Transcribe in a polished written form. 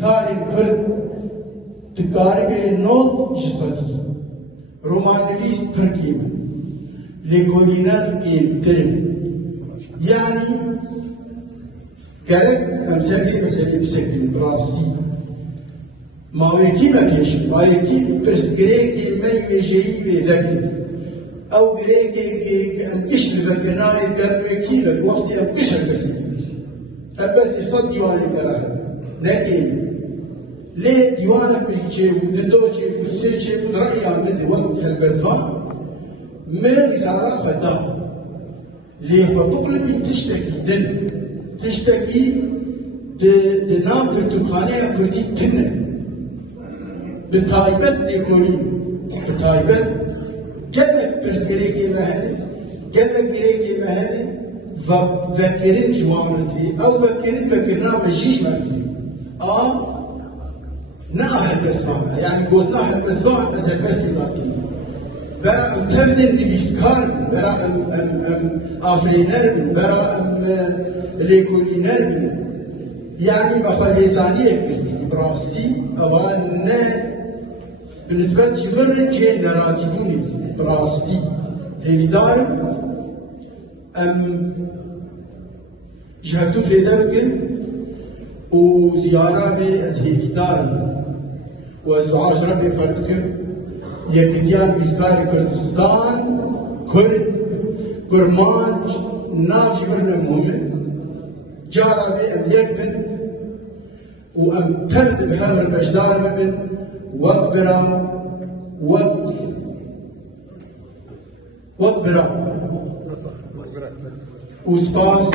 ثاني كرد تقارب نوت جسدي رومان نویس ترکیب لیکولینر کی ترم يعني كارك أمثالي مثلا بسكن براستي ما ويكي ما بيش ما ويكي بس غريكي ما يجي بذكر أو غريكي أن إيش بذكرنا يقدر ويكي بق وقت أو إيش بس بس يصد ديوان الكراهة لكن ليه ديوانك بيجي ودندوجي وسيجي ودرأي عمد وقت البزمان من رسالة خطأ ليه فطفل تشتكي دن تشتكي دنام فرتوخانه كردي تنه بتايبت ليكولين بتايبت جلك برزقريكي مهني جلك قريكي مهني وفكرين جوانتي او فكرنا بجيش مرتي ناهل بسمعنا يعني قلنا هل بسمع بس البسي باقي برا ام تبدن ديسكار برا ام افرينر برا ام ليكولينر يعني بخليسانية براستي اوان بالنسبة جمر جي نرازيبوني براستي ليدار ام جهتو فيدا بكن وزيارة بأزهيكدار وأزدعاج ربي فردكن يكديان بسكار كردستان كرد كرمان ناف جبرنا مؤمن جارة بأم يكبن وأم ترد بحمر البجدار من وقبرا وقبرا وسباس